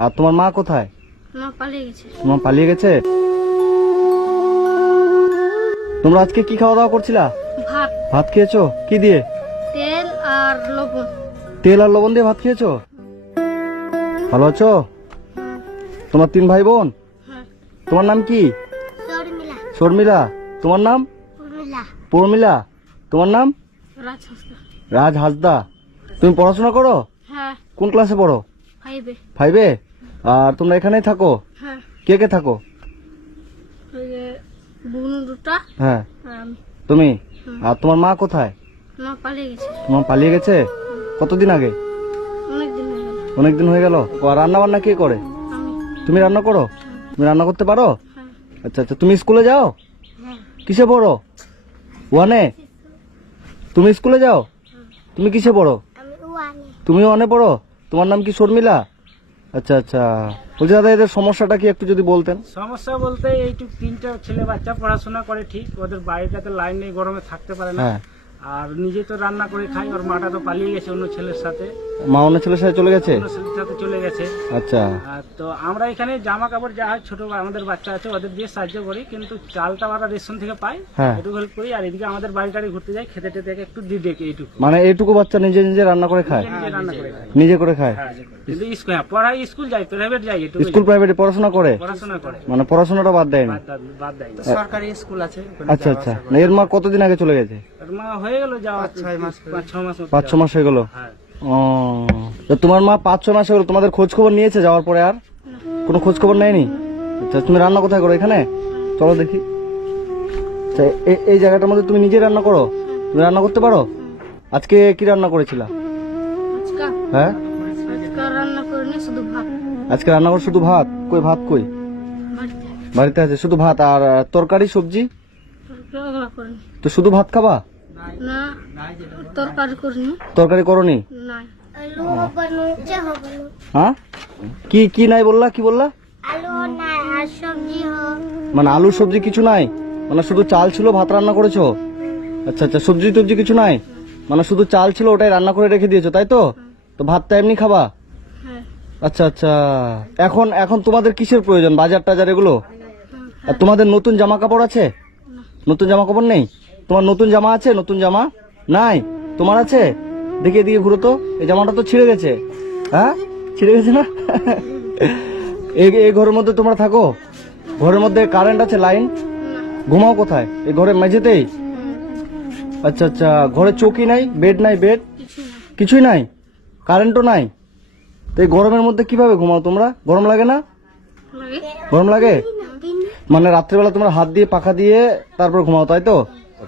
আর তোমার মা কোথায়? মা পালিয়ে গেছে। তোমার পালিয়ে গেছে? তোমরা আজকে কি খাওয়া দাওয়া করছিলা? ভাত, ভাত খেয়েছো কি দিয়ে? তেল আর লবণ। তেল আর লবণ দিয়ে ভাত খেয়েছো? ভালো আছো? তোমার 3 ভাই বোন? হ্যাঁ। তোমার নাম কি? শর্মিলা। শর্মিলা। তোমার নাম? উর্মিলা। প্রমিলা। তোমার নাম? রাজ হাসদা। রাজ হাসদা। তুমি পড়াশোনা করো? হ্যাঁ, কোন ক্লাসে পড়ো? 5-এ। 5-এ? আর তোমরা এখানেই থাকো? হ্যাঁ, কে কে থাকো? ওই যে বোন দুটা হ্যাঁ, আর আমি। তুমি। হুম। আর তোমার মা কোথায়? মা পালিয়ে গেছে। তোমার পালিয়ে গেছে? কতদিন আগে? অনেক দিন হয়ে গেল। অনেকদিন হয়ে গেল। রান্না বান্না কে করে? আমি। তুমি রান্না করো? তুমি রান্না করতে পারো? হ্যাঁ। আচ্ছা আচ্ছা। তুমি স্কুলে যাও? হ্যাঁ। কিসে পড়ো? 1-এ? তুমি স্কুলে যাও? তুমি কিসে পড়ো? আমি ওয়ানে। তুমি 1-এ পড়ো? তোমার নাম কি শর্মিলা? আচ্ছা আচ্ছা। বলছি দাদা এদের সমস্যাটা কি একটু যদি বলতেন। সমস্যা বলতে এইটুক 3টা ছেলে বাচ্চা পড়াশোনা করে ঠিক, ওদের বাড়িটাতে লাইন নেই, গরমে থাকতে পারে না। হ্যাঁ। আর নিজে তো রান্না করে খাই, ওর মাটা তো পালিয়ে গেছে অন্য ছেলের সাথে, মা অন্য ছেলের সাথে চলে গেছে? অন্য ছেলের সাথে চলে গেছে। আচ্ছা। আর তো আমরা এখানে জামা কাপড় যা হয় ছোট আমাদের বাচ্চা আছে ওদের দিয়ে সাহায্য করি, কিন্তু চালটা আমরা রেশন থেকে পাই, হ্যাঁ। এটুকু হেল্প করি। আর এদিকে আমাদের বাড়ি টাড়ি ঘুরতে যাই, খেতে টেতে একটু দিয়ে দেখি এইটুকু। মানে এইটুকু বাচ্চা নিজে নিজে রান্না করে খায়? নিজে রান্না করে খাই। নিজে করে খায়? হ্যাঁ, কিন্তু স্কুল, হ্যাঁ পড়াই, স্কুল যাই, প্রাইভেট যাই, এটুকু স্কুল প্রাইভেটে পড়াশোনা করে? পড়াশোনা করে, মানে পড়াশোনাটা বাদ দেয়নি? বাদ দেয় না। সরকারি স্কুল আছে। আচ্ছা আচ্ছা। না, এর মা কতদিন আগে চলে গেছে? ওর মা হয়ে গেল যাওয়া 5-6 মাস। 5-6 মাস মতো 5-6 মাস হয়ে গেল? হ্যাঁ। ও, তো তোমার মা 5-6 মাস হয়ে গেল, তোমাদের খোঁজ খবর নিয়েছে যাওয়ার পরে? আর কোনো খোঁজ খবর নেয়নি? আচ্ছা। তুমি রান্না কোথায় করো? এখানে? চলো দেখি। আচ্ছা, এই জায়গাটার মধ্যে তুমি নিজে রান্না করো? তুমি রান্না করতে পারো? আজকে কি রান্না করেছিলা? আজকা হ্যাঁ, আজকা রান্না করিনি, শুধু ভাত। আজকে রান্না করো শুধু ভাত? কই ভাত কই? বাড়িতে বাড়িতে আছে শুধু ভাত আর তরকারি সবজি? ওগুলা করিনি। তো শুধু ভাত খাবা? না, তরকারি করিনি। তরকারি করনি? নাই। আলু বানুচ্ছে হবে না। হ্যাঁ, কি কি নাই বললা? কি বললা? আলু নাই আর সবজি হোক। মানে আলু সবজি কিছু নাই? মানে শুধু চাল ছিল, ভাত রান্না করেছো? আচ্ছা আচ্ছা। সবজি টবজি কিছু নাই? মানে শুধু চাল ছিল, ওটাই রান্না করে রেখে দিয়েছো তাই তো? তো ভাতটা এমনি খাবা? হ্যাঁ। আচ্ছা আচ্ছা। এখন এখন তোমাদের কিসের প্রয়োজন? বাজার টাজার এগুলো? আর তোমাদের নতুন জামা কাপড় আছে? নতুন জামা কাপড় নেই? তোমার নতুন জামা আছে? নতুন জামা নাই? তোমার আছে? দেখি এদিকে ঘুরো তো। এই জামাটা তো ছিঁড়ে গেছে। হ্যাঁ, ছিঁড়ে গেছে না? এই ঘরের মধ্যে তোমরা থাকো? ঘরের মধ্যে কারেন্ট আছে, লাইন? ঘুমাও কোথায়? এই ঘরের মেঝেতেই? আচ্ছা আচ্ছা। ঘরে চৌকি নাই, বেড নাই? বেড কিছুই নাই, কারেন্টও নাই? তো এই গরমের মধ্যে কিভাবে ঘুমাও তোমরা? গরম লাগে না? লাগে। গরম লাগে? মানে রাত্রিবেলা তোমরা হাত দিয়ে পাখা দিয়ে তারপর ঘুমাও তাই তো?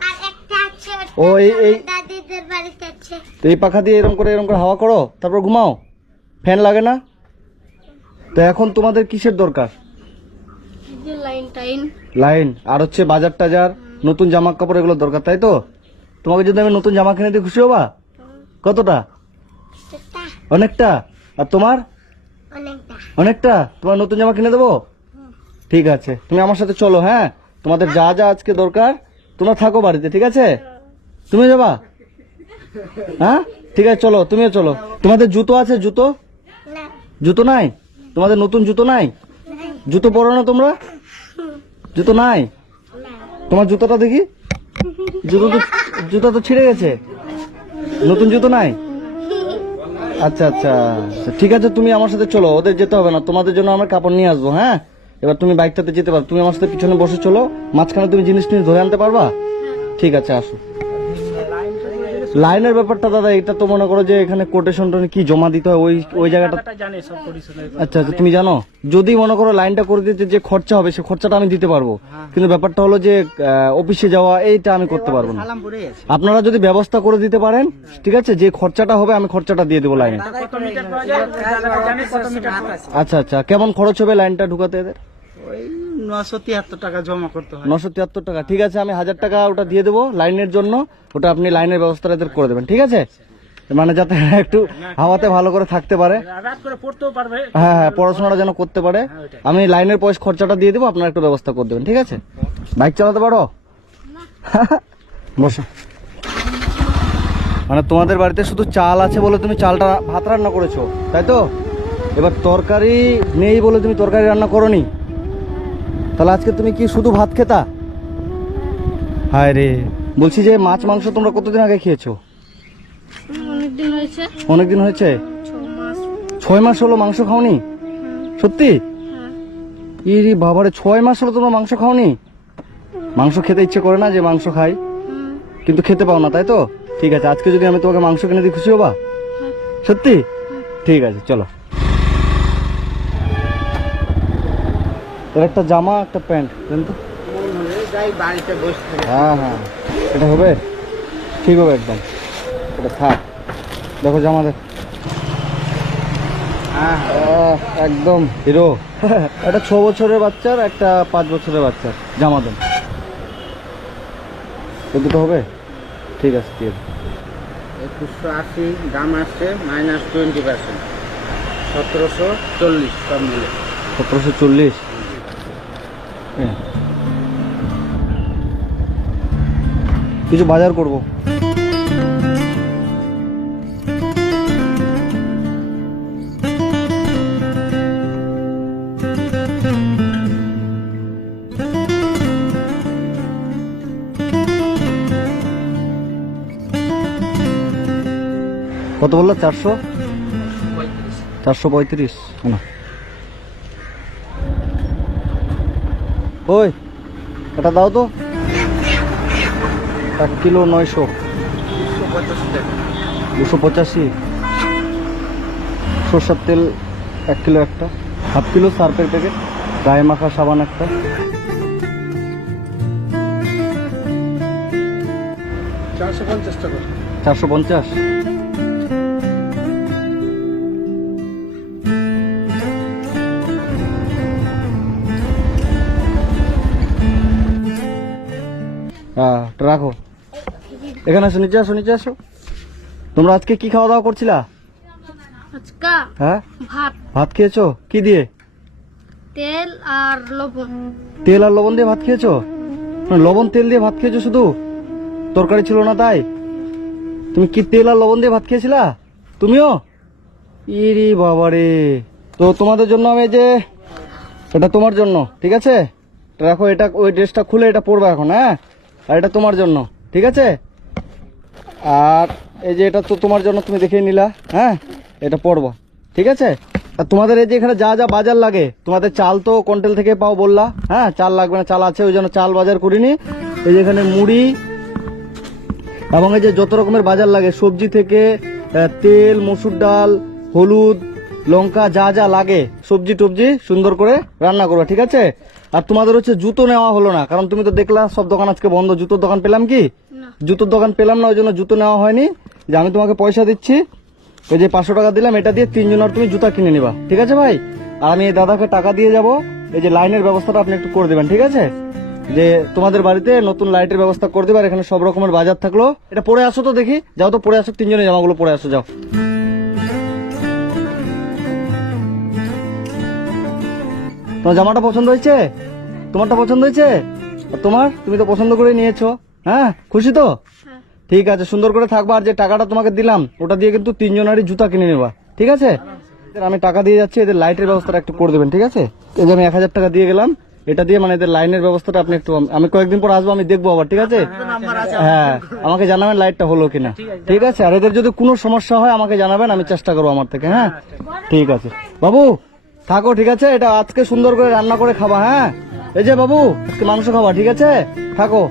আর একটা আছে, ও এই দাদিদের বাড়িতে আছে। তো এই পাখা দিয়ে এরকম করে হাওয়া করো তারপর ঘুমাও? ফ্যান লাগে না? তো এখন তোমাদের কিসের দরকার? এই যে লাইন টাইন। লাইন আর হচ্ছে বাজার টাজার, নতুন জামা কাপড় এগুলো দরকার তাই তো? তোমাকে যদি আমি নতুন জামা কিনে দিই খুশি হবা? কতটা? সেটা অনেকটা। আর তোমার? অনেকটা। অনেকটা। তোমার নতুন জামা কিনে দেবো? ঠিক আছে, তুমি আমার সাথে চলো। হ্যাঁ, তোমাদের যা যা আজকে দরকার তোমরা থাকো বাড়িতে, ঠিক আছে? তুমি যাবা? হ্যাঁ, ঠিক আছে চলো, তুমিও চলো। তোমাদের জুতো আছে? জুতো? না, জুতো নাই? তোমাদের নতুন জুতো নাই? জুতো পরো না তোমরা? জুতো নাই? তোমার জুতোটা দেখি। জুতো তো ছিঁড়ে গেছে। নতুন জুতো নাই? আচ্ছা আচ্ছা। ঠিক আছে, তুমি আমার সাথে চলো। ওদের যেতে হবে না, তোমাদের জন্য আমরা কাপড় নিয়ে আসবো। হ্যাঁ, এবার তুমি বাইকটাতে যেতে পারো। তুমি আমার সাথে পিছনে বসে চলো, মাঝখানে তুমি জিনিস ধরে আনতে পারবা? ঠিক আছে, আসো। লাইনের ব্যাপারটা দাদা, এটা তো মনে করো যে এখানে কোটেশন কি জমা দিতে হয় ওই জায়গাটা? জানে সব পরিশোধের। আচ্ছা আচ্ছা, তুমি জানো? যদি মনে করো লাইনটা করে দিতে যে খরচা হবে, সে খরচাটা আমি দিতে পারবো, কিন্তু ব্যাপারটা হলো যে অফিসে যাওয়া এইটা আমি করতে পারবো না। সালামপুরেই আছে। আপনারা যদি ব্যবস্থা করে দিতে পারেন, ঠিক আছে, যে খরচাটা হবে আমি খরচাটা দিয়ে দেবো লাইনে। কত মিটার পাওয়া যায় জানে, কত মিটার পাওয়া যায়? আচ্ছা আচ্ছা। কেমন খরচ হবে লাইনটা ঢুকাতে এদের? ওই 973 টাকা জমা করতে হয়। 973 টাকা। ঠিক আছে, আমি 1000 টাকা ওটা দিয়ে দেবো লাইনের জন্য। ওটা আপনি লাইনের ব্যবস্থাটা এদের করে দেবেন, ঠিক আছে? মানে যাতে একটু হাওয়াতে ভালো করে থাকতে পারে। রাত করে পড়তেও পারবে। হ্যাঁ হ্যাঁ, পড়াশোনাটা যেন করতে পারে। আমি লাইনের পয়সা খরচাটা দিয়ে দেবো, আপনার একটু ব্যবস্থা করে দেবেন, ঠিক আছে? বাইক চালাতে পারো? বসো। মানে তোমাদের বাড়িতে শুধু চাল আছে বলে তুমি চালটা ভাত রান্না করেছো তাই তো? এবার তরকারি নেই বলে তুমি তরকারি রান্না করনি, তাহলে আজকে তুমি কি শুধু ভাত খেতা? হায় রে, বলছি যে মাছ মাংস তোমরা কতদিন আগে খেয়েছো? অনেকদিন হয়েছে, অনেকদিন হয়েছে। 6 মাস। 6 মাস হলো মাংস খাওনি? সত্যি? হ্যাঁ। ইরি বাবারে, 6 মাস হলো তোমরা মাংস খাওনি? মাংস খেতে ইচ্ছে করে না যে মাংস খাই, কিন্তু খেতে পাও না, তাই তো? ঠিক আছে, আজকে যদি আমি তোমাকে মাংস কিনে দিই খুশি হবা? সত্যি? ঠিক আছে, চলো। এর একটা জামা একটা প্যান্ট দেন তো। যাই বাড়িতে বসে থাকি। হ্যাঁ হ্যাঁ, এটা হবে, ঠিক হবে একদম। এটা থাক, দেখো জামা দেখ। হ্যাঁ একদম হিরো। একটা 6 বছরের বাচ্চার, একটা 5 বছরের বাচ্চার জামা দেন। এ দুটো হবে? ঠিক আছে, ঠিক আছে। 2180 দাম আসছে -20%, 1740 সব মিলে। 1740। কিছু বাজার করব। কত বললো? 400? 435 না। ওই এটা দাও তো, 1 কিলো 900। 285। সরষের তেল 1 কিলো একটা, হাফ কিলো সার্ফের প্যাকেট, গায়ে মাখা সাবান একটা। টাকা। 450। হ্যাঁ, ওটা রাখো। এখানে আসো, নিচে আসো, নিচে আসো। তোমরা আজকে কি খাওয়া দাওয়া করছিলা? আজকা হ্যাঁ, ভাত, ভাত খেয়েছো কি দিয়ে? তেল আর লবণ। তেল আর লবণ দিয়ে ভাত খেয়েছো? মানে লবণ তেল দিয়ে ভাত খেয়েছো শুধু? তরকারি ছিল না তাই? তুমি কি তেল আর লবণ দিয়ে ভাত খেয়েছিলা তুমিও? ইরি বাবারে। তো তোমাদের জন্য আমি এই যে, এটা তোমার জন্য, ঠিক আছে? এটা রাখো, এটা ওই ড্রেসটা খুলে এটা পরবে এখন, হ্যাঁ? আর এটা তোমার জন্য, ঠিক আছে? আর এই যে এটা তো তোমার জন্য, তুমি দেখে নিলা, হ্যাঁ? এটা পরবা, ঠিক আছে? আর তোমাদের এই যে এখানে যা যা বাজার লাগে, তোমাদের চাল তো কন্টেল থেকে পাও বললা, হ্যাঁ? চাল লাগবে না, চাল আছে, ওই জন্য চাল বাজার করিনি। এই যে এখানে মুড়ি এবং এই যে যত রকমের বাজার লাগে, সবজি থেকে তেল, মসুর ডাল, হলুদ, লঙ্কা, যা যা লাগে সবজি টবজি সুন্দর করে রান্না করবা, ঠিক আছে? আর তোমাদের হচ্ছে জুতো নেওয়া হলো না, কারণ তুমি তো দেখলা সব দোকান আজকে বন্ধ। জুতোর দোকান পেলাম কি? না। জুতোর দোকান পেলাম না, ওই জন্য জুতো নেওয়া হয়নি। যে আমি তোমাকে পয়সা দিচ্ছি, ওই যে 500 টাকা দিলাম, এটা দিয়ে 3 জনের তুমি জুতা কিনে নিবা, ঠিক আছে ভাই? আর আমি এই দাদাকে টাকা দিয়ে যাব। এই যে লাইনের ব্যবস্থাটা আপনি একটু করে দেবেন, ঠিক আছে? যে তোমাদের বাড়িতে নতুন লাইটের ব্যবস্থা করে দেবে। আর এখানে সব রকমের বাজার থাকলো। এটা পরে আসো তো, দেখি, যাও তো পরে আসো, 3 জনের জামাগুলো পরে আসো, যাও। তোমার জামাটা পছন্দ হয়েছে? তোমারটা পছন্দ হয়েছে? আর তোমার? তুমি তো পছন্দ করে নিয়েছো, হ্যাঁ? খুশি তো? হ্যাঁ। ঠিক আছে, সুন্দর করে থাকবা। আর যে টাকাটা তোমাকে দিলাম, ওটা দিয়ে কিন্তু 3 জনেরই জুতা কিনে নেবা, ঠিক আছে? আমি টাকা দিয়ে যাচ্ছি, এদের লাইটের ব্যবস্থাটা একটু করে দেবেন, ঠিক আছে? এই যে আমি 1000 টাকা দিয়ে গেলাম, এটা দিয়ে মানে এদের লাইনের ব্যবস্থাটা আপনি একটু, আমি কয়েকদিন পর আসবো, আমি দেখবো আবার, ঠিক আছে? হ্যাঁ, আমাকে জানাবেন লাইটটা হলো কিনা, ঠিক আছে? আর এদের যদি কোনো সমস্যা হয় আমাকে জানাবেন, আমি চেষ্টা করবো আমার থেকে, হ্যাঁ? ঠিক আছে বাবু, থাকো, ঠিক আছে? এটা আজকে সুন্দর করে রান্না করে খাবা, হ্যাঁ? এই যে বাবু, আজকে মাংস খাবা, ঠিক আছে? থাকো।